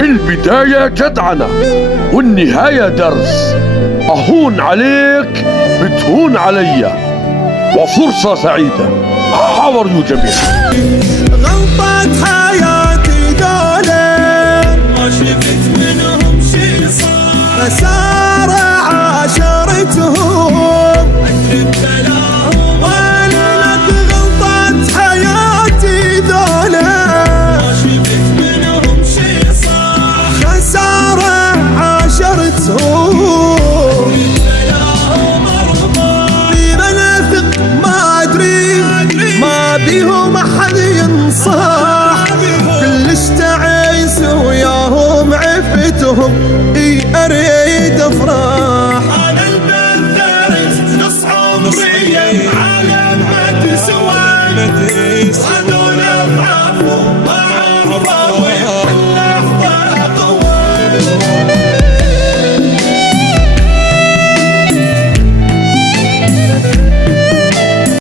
البداية جدعنة والنهاية درس. أهون عليك بتهون عليا، وفرصة سعيدة. How are you جميعا؟ غلطة حياة